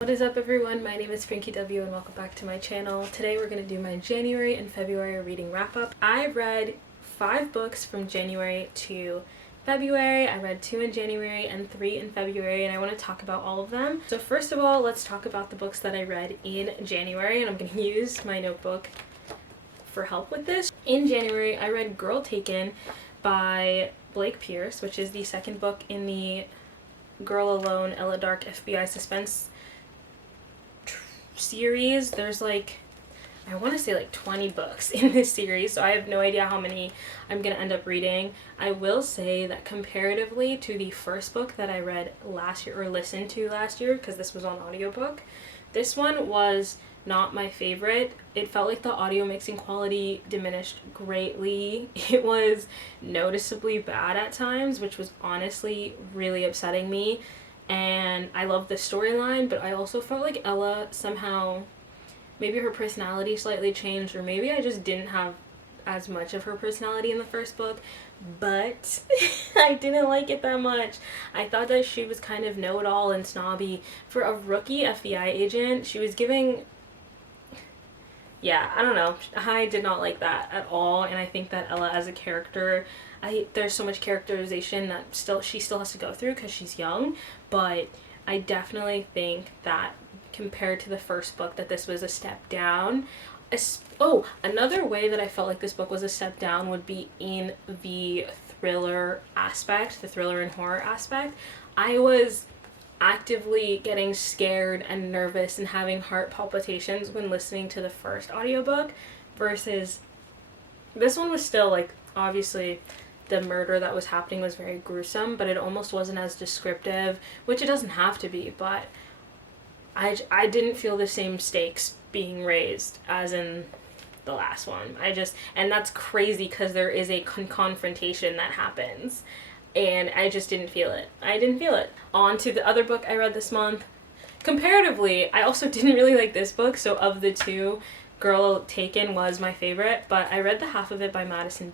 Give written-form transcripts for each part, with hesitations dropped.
What is up everyone, my name is FrankieW and welcome back to my channel. Today we're going to do my January and February reading wrap up. I read 5 books from January to February. I read 2 in January and 3 in February, and I want to talk about all of them. So first of all, let's talk about the books that I read in January, and I'm going to use my notebook for help with this. In January, I read Girl Taken by Blake Pierce, which is the second book in the Girl Alone, Ella Dark FBI suspense series. There's I want to say 20 books in this series, so I have no idea how many I'm going to end up reading. I will say that comparatively to the first book that I read last year, or listened to last year, because this was on audiobook, this one was not my favorite. It felt like the audio mixing quality diminished greatly. It was noticeably bad at times, which was honestly really upsetting me. And I love the storyline, but I also felt like Ella somehow, maybe her personality slightly changed, or maybe I just didn't have as much of her personality in the first book, but I didn't like it that much. I thought that she was kind of know-it-all and snobby. For a rookie FBI agent, she was giving... Yeah, I don't know. I did not like that at all, and I think that Ella as a character, there's so much characterization that she still has to go through because she's young, but I definitely think that compared to the first book that this was a step down. Another way that I felt like this book was a step down would be in the thriller aspect, the thriller and horror aspect. I was actively getting scared and nervous and having heart palpitations when listening to the first audiobook, versus this one was still obviously the murder that was happening was very gruesome, but it almost wasn't as descriptive, which it doesn't have to be, but I didn't feel the same stakes being raised as in the last one. And that's crazy because there is a confrontation that happens, and I just didn't feel it. On to the other book I read this month. Comparatively, I also didn't really like this book, so of the two, Girl Taken was my favorite, but I read the half of it by Madison,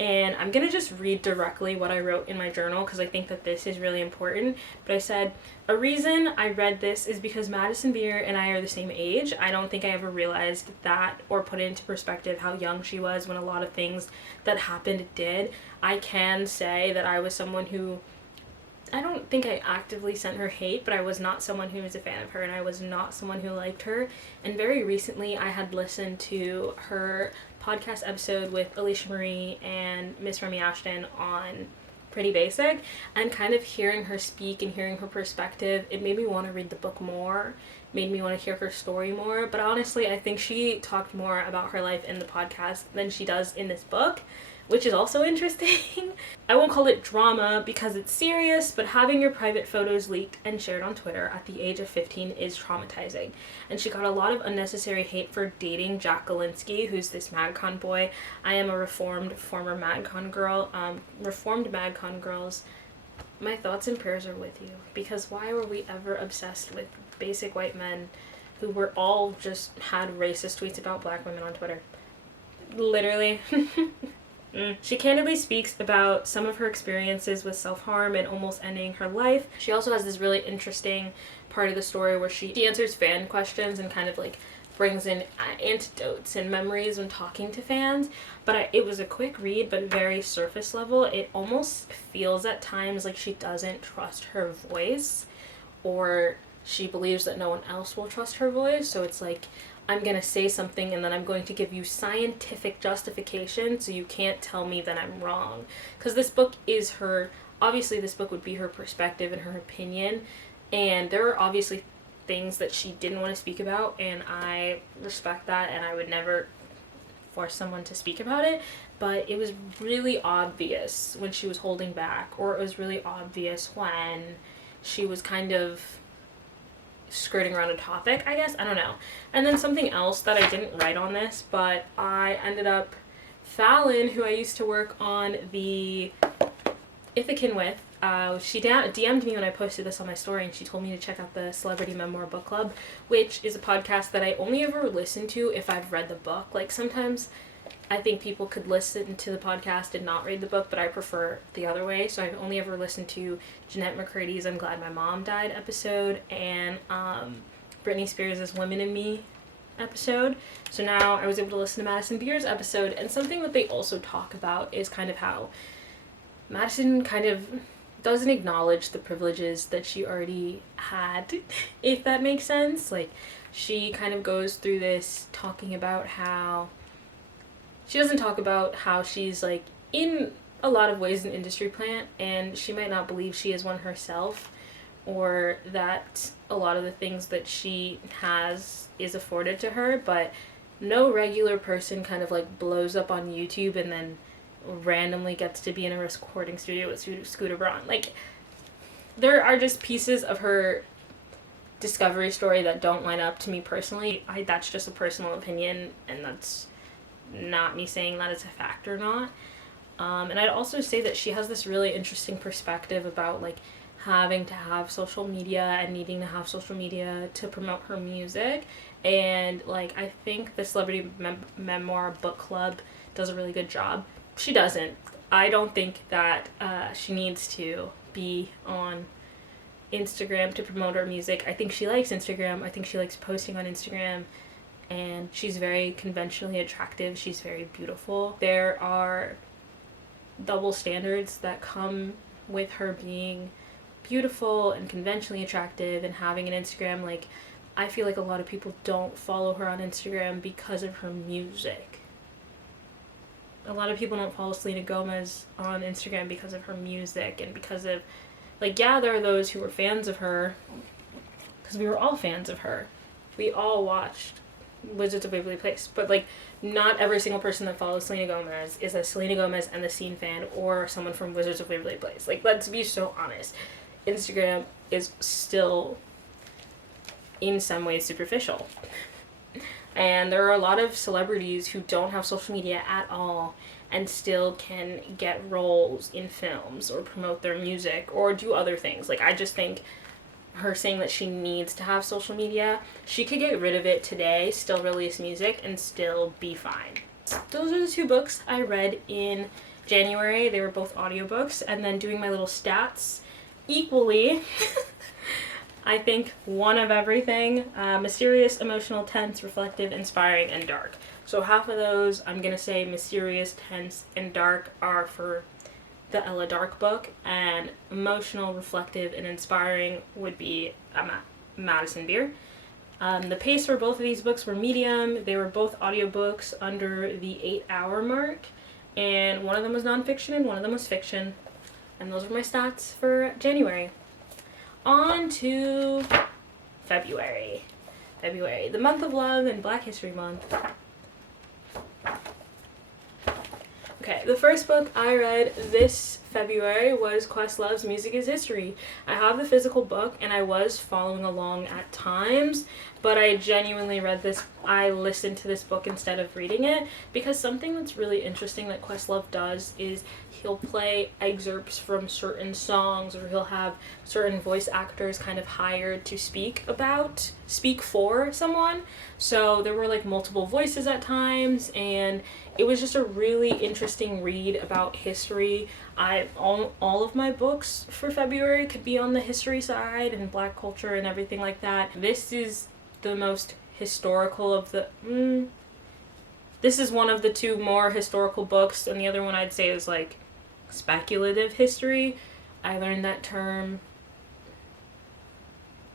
and I'm gonna just read directly what I wrote in my journal because I think that this is really important. But I said, a reason I read this is because Madison and I are the same age. I don't think I ever realized that or put it into perspective how young she was when a lot of things that happened did. I can say that I was someone who, I don't think I actively sent her hate, but I was not someone who was a fan of her, and I was not someone who liked her. And very recently I had listened to her podcast episode with Alicia Marie and Miss Remy Ashton on Pretty Basic, and kind of hearing her speak and hearing her perspective, it made me want to read the book more, made me want to hear her story more. But honestly, I think she talked more about her life in the podcast than she does in this book, which is also interesting. I won't call it drama because it's serious, but having your private photos leaked and shared on Twitter at the age of 15 is traumatizing. And she got a lot of unnecessary hate for dating Jack Galinsky, who's this MagCon boy. I am a reformed former MagCon girl. Reformed MagCon girls, my thoughts and prayers are with you, because why were we ever obsessed with basic white men who were all just had racist tweets about black women on Twitter? Literally. She candidly speaks about some of her experiences with self-harm and almost ending her life. She also has this really interesting part of the story where she answers fan questions and kind of brings in anecdotes and memories when talking to fans. But it was a quick read, but very surface level. It almost feels at times like she doesn't trust her voice, or she believes that no one else will trust her voice. So it's I'm going to say something and then I'm going to give you scientific justification so you can't tell me that I'm wrong. Because this book is obviously this book would be her perspective and her opinion, and there are obviously things that she didn't want to speak about, and I respect that, and I would never force someone to speak about it. But it was really obvious when she was holding back, or it was really obvious when she was kind of skirting around a topic, I guess. I don't know. And then something else that I didn't write on this, but I ended up, Fallon, who I used to work on the Ithacan with, she DM'd me when I posted this on my story, and she told me to check out the Celebrity Memoir Book Club, which is a podcast that I only ever listen to if I've read the book. Sometimes I think people could listen to the podcast and not read the book, but I prefer the other way. So I've only ever listened to Jeanette McCurdy's I'm Glad My Mom Died episode and Britney Spears' Women in Me episode. So now I was able to listen to Madison Beer's episode, and something that they also talk about is kind of how Madison kind of doesn't acknowledge the privileges that she already had, if that makes sense. Like, she kind of goes through this talking about how she doesn't talk about how she's like in a lot of ways an industry plant, and she might not believe she is one herself, or that a lot of the things that she has is afforded to her, but no regular person kind of like blows up on YouTube and then randomly gets to be in a recording studio with Scooter Braun. Like, there are just pieces of her discovery story that don't line up to me personally. That's just a personal opinion, and that's not me saying that it's a fact or not. And I'd also say that she has this really interesting perspective about like having to have social media and needing to have social media to promote her music. And like, I think the Celebrity Memoir Book Club does a really good job. She doesn't. I don't think that she needs to be on Instagram to promote her music. I think she likes Instagram. I think she likes posting on Instagram. And she's very conventionally attractive. She's very beautiful. There are double standards that come with her being beautiful and conventionally attractive and having an Instagram. Like, I feel like a lot of people don't follow her on Instagram because of her music. A lot of people don't follow Selena Gomez on Instagram because of her music and because of, like, yeah, there are those who were fans of her, because we were all fans of her. We all watched Wizards of Waverly Place, but like, not every single person that follows Selena Gomez is a Selena Gomez and the Scene fan or someone from Wizards of Waverly Place. Like, let's be so honest. Instagram is still in some ways superficial. And there are a lot of celebrities who don't have social media at all and still can get roles in films or promote their music or do other things. Like, I just think her saying that she needs to have social media, she could get rid of it today, still release music, and still be fine. Those are the two books I read in January. They were both audiobooks. And then doing my little stats equally, I think one of everything, mysterious, emotional, tense, reflective, inspiring, and dark. So half of those, I'm going to say mysterious, tense, and dark are for the Ella Dark book, and emotional, reflective, and inspiring would be Madison Beer. The pace for both of these books were medium. They were both audiobooks under the 8-hour mark, and one of them was nonfiction and one of them was fiction. And those were my stats for January. On to February. The month of love and Black History Month. Okay, the first book I read this February was Questlove's Music is History. I have the physical book, and I was following along at times, but I genuinely I listened to this book instead of reading it, because something that's really interesting that Questlove does is he'll play excerpts from certain songs, or he'll have certain voice actors kind of hired to speak for someone. So there were like multiple voices at times, and it was just a really interesting read about history. All of my books for February could be on the history side and Black culture and everything like that. This is the most historical of the... This is one of the two more historical books, and the other one I'd say is like speculative history. I learned that term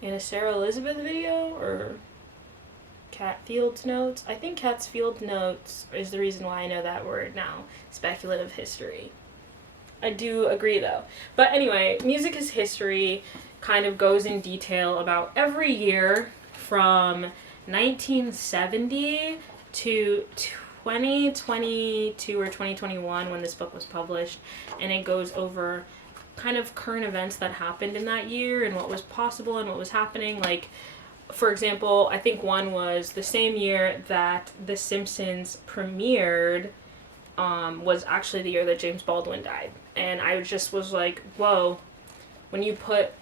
in a Sarah Elizabeth video, or Cat Field's notes. I think Cat's Field notes is the reason why I know that word now. Speculative history. I do agree though. But anyway, Music is History kind of goes in detail about every year from 1970 to 2022 or 2021 when this book was published, and it goes over kind of current events that happened in that year and what was possible and what was happening. Like, for example, I think one was the same year that The Simpsons premiered, was actually the year that James Baldwin died. And I just was like, whoa, when you put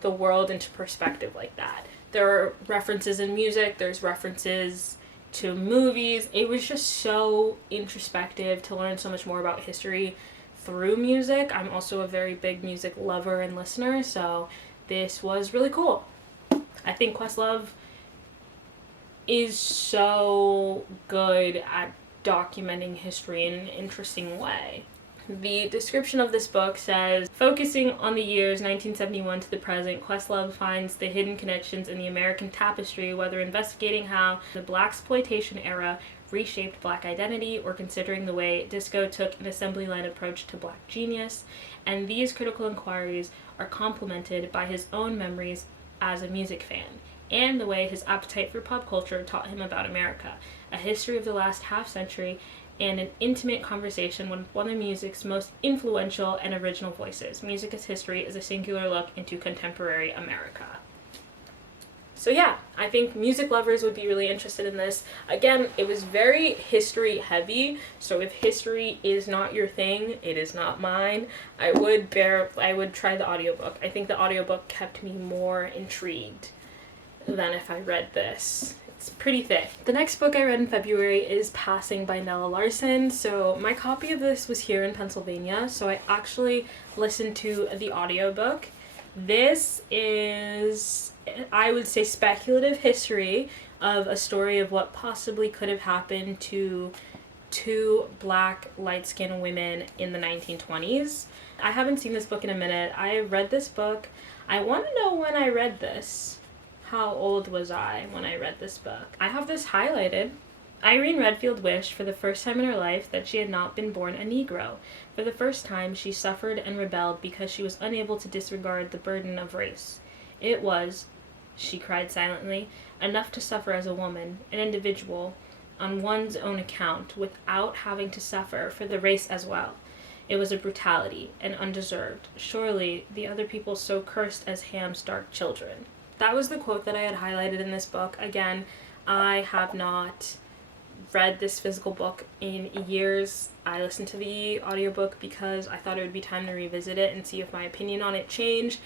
the world into perspective like that. There are references in music, there's references to movies. It was just so introspective to learn so much more about history through music. I'm also a very big music lover and listener, so this was really cool. I think Questlove is so good at documenting history in an interesting way. The description of this book says, focusing on the years 1971 to the present, Questlove finds the hidden connections in the American tapestry, whether investigating how the blaxploitation era reshaped Black identity or considering the way disco took an assembly line approach to Black genius. And these critical inquiries are complemented by his own memories as a music fan, and the way his appetite for pop culture taught him about America, a history of the last half-century, and an intimate conversation with one of music's most influential and original voices. Music as History is a singular look into contemporary America. So yeah, I think music lovers would be really interested in this. Again, it was very history heavy, so if history is not your thing, it is not mine. I would try the audiobook. I think the audiobook kept me more intrigued than if I read this. It's pretty thick. The next book I read in February is Passing by Nella Larsen. So my copy of this was here in Pennsylvania, so I actually listened to the audiobook. This is, I would say, speculative history of a story of what possibly could have happened to two Black light-skinned women in the 1920s. I haven't seen this book in a minute. I read this book. I want to know when I read this. How old was I when I read this book? I have this highlighted. Irene Redfield wished for the first time in her life that she had not been born a Negro. For the first time, she suffered and rebelled because she was unable to disregard the burden of race. It was, she cried silently, enough to suffer as a woman, an individual, on one's own account, without having to suffer for the race as well. It was a brutality, and undeserved. Surely, the other people so cursed as Ham's dark children. That was the quote that I had highlighted in this book. Again, I have not read this physical book in years. I listened to the audiobook because I thought it would be time to revisit it and see if my opinion on it changed.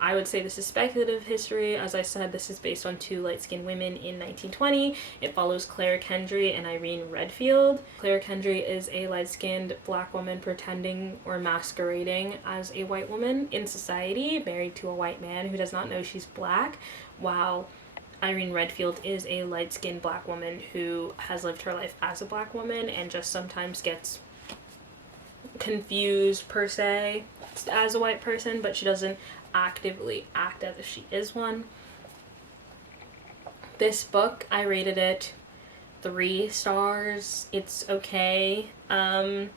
I would say this is speculative history. As I said, this is based on two light-skinned women in 1920. It follows Claire Kendry and Irene Redfield. Claire Kendry is a light-skinned Black woman pretending or masquerading as a white woman in society, married to a white man who does not know she's Black, while Irene Redfield is a light-skinned Black woman who has lived her life as a Black woman and just sometimes gets confused, per se, as a white person, but she doesn't actively act as if she is one. This book, I rated it 3 stars. It's okay. I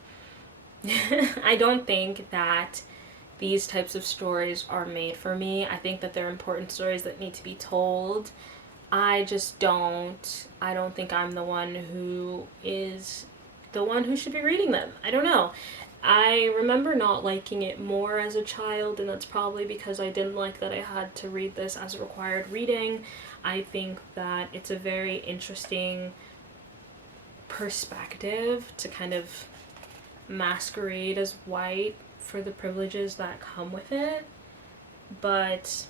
don't think that these types of stories are made for me. I think that they're important stories that need to be told. I don't think I'm the one who is the one who should be reading them. I don't know. I remember not liking it more as a child, and that's probably because I didn't like that I had to read this as a required reading. I think that it's a very interesting perspective to kind of masquerade as white for the privileges that come with it. But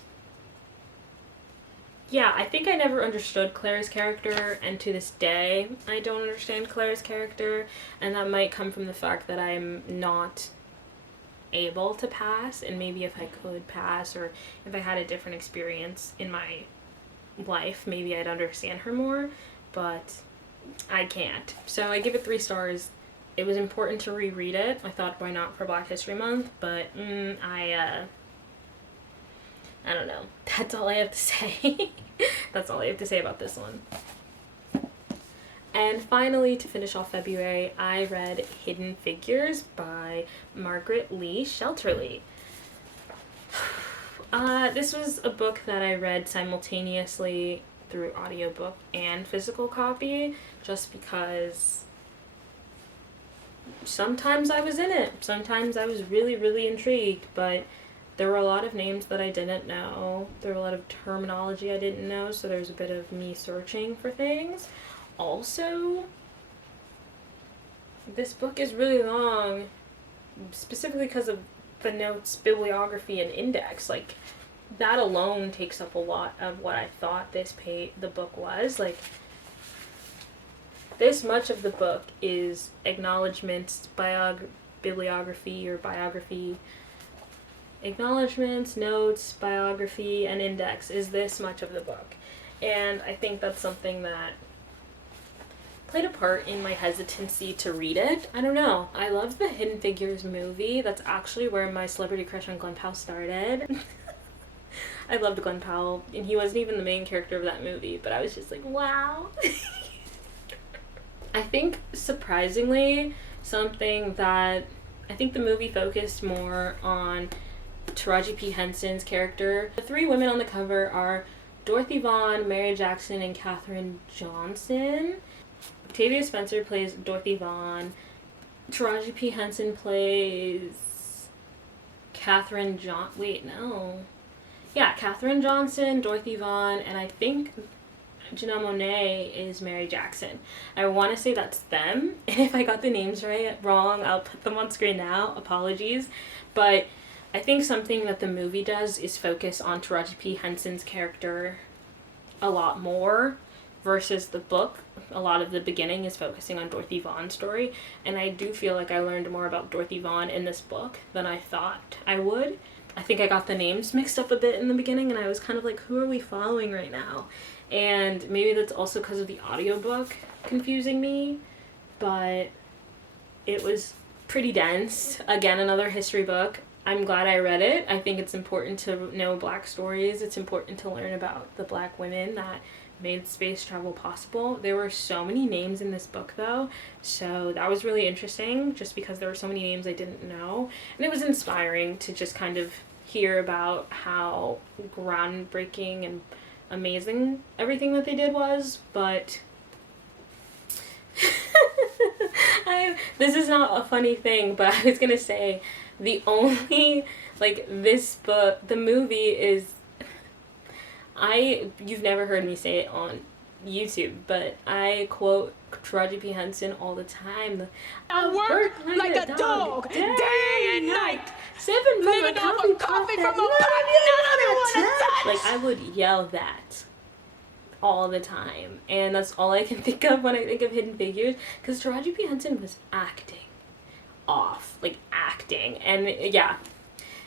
yeah, I think I never understood Claire's character, and to this day, I don't understand Claire's character, and that might come from the fact that I'm not able to pass, and maybe if I could pass, or if I had a different experience in my life, maybe I'd understand her more, but I can't. So I give it 3 stars. It was important to reread it. I thought, why not for Black History Month, but I don't know. That's all I have to say. That's all I have to say about this one. And finally, to finish off February, I read Hidden Figures by Margaret Lee Shetterly. This was a book that I read simultaneously through audiobook and physical copy, just because sometimes I was in it. Sometimes I was really, really intrigued, but there were a lot of names that I didn't know. There were a lot of terminology I didn't know, so there was a bit of me searching for things. Also, this book is really long, specifically because of the notes, bibliography, and index. Like, that alone takes up a lot of what I thought the book was. Like, this much of the book is acknowledgments, bibliography or biography, acknowledgments, notes, biography, and index is this much of the book. And I think that's something that played a part in my hesitancy to read it. I don't know. I loved the Hidden Figures movie. That's actually where my celebrity crush on Glen Powell started. I loved Glen Powell, and he wasn't even the main character of that movie, but I was just like, wow. I think, surprisingly, something that I think the movie focused more on Taraji P. Henson's character. The three women on the cover are Dorothy Vaughan, Mary Jackson, and Katherine Johnson. Octavia Spencer plays Dorothy Vaughan. Taraji P. Henson plays Katherine Johnson, Dorothy Vaughan, and I think Janelle Monáe is Mary Jackson. I want to say that's them, and if I got the names wrong, I'll put them on screen now. Apologies. But I think something that the movie does is focus on Taraji P. Henson's character a lot more versus the book. A lot of the beginning is focusing on Dorothy Vaughn's story, and I do feel like I learned more about Dorothy Vaughan in this book than I thought I would. I think I got the names mixed up a bit in the beginning, and I was kind of like, who are we following right now? And maybe that's also because of the audiobook confusing me, but it was pretty dense. Again, another history book. I'm glad I read it. I think it's important to know Black stories. It's important to learn about the Black women that made space travel possible. There were so many names in this book, though, so that was really interesting, just because there were so many names I didn't know. And it was inspiring to just kind of hear about how groundbreaking and amazing everything that they did was. But this is not a funny thing, but I was gonna say, the only, this book, the movie is, you've never heard me say it on YouTube, but I quote Taraji P. Henson all the time. I work like a dog, day and night, 7 living off of coffee from a pot nobody wanna touch. I would yell that all the time, and that's all I can think of when I think of Hidden Figures, because Taraji P. Henson was acting. And yeah,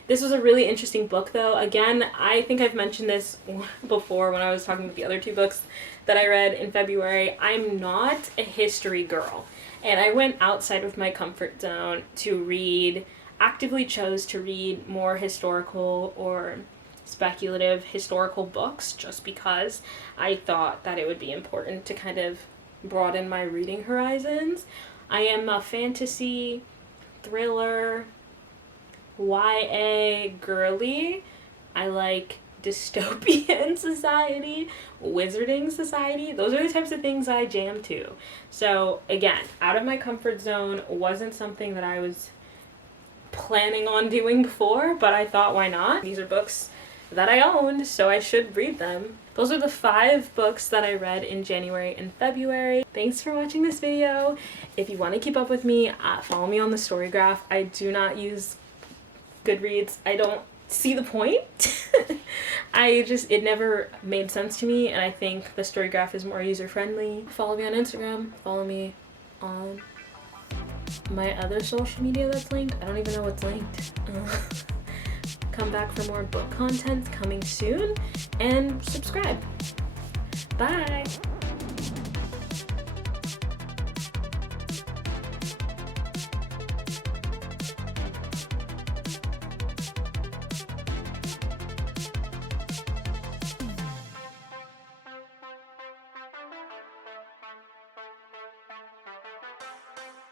this was a really interesting book, though. Again, I think I've mentioned this before when I was talking about the other 2 books that I read in February. I'm not a history girl, and I went outside of my comfort zone to actively chose to read more historical or speculative historical books, just because I thought that it would be important to kind of broaden my reading horizons. I am a fantasy, thriller, YA girly. I like dystopian society, wizarding society. Those are the types of things I jam to. So again, out of my comfort zone wasn't something that I was planning on doing before, but I thought, why not? These are books that I owned, so I should read them. Those are the 5 books that I read in January and February. Thanks for watching this video. If you want to keep up with me, follow me on the story graph. I do not use Goodreads. I don't see the point. It never made sense to me, and I think the story graph is more user-friendly. Follow me on Instagram. Follow me on my other social media that's linked. I don't even know what's linked. Come back for more book content coming soon, and subscribe. Bye!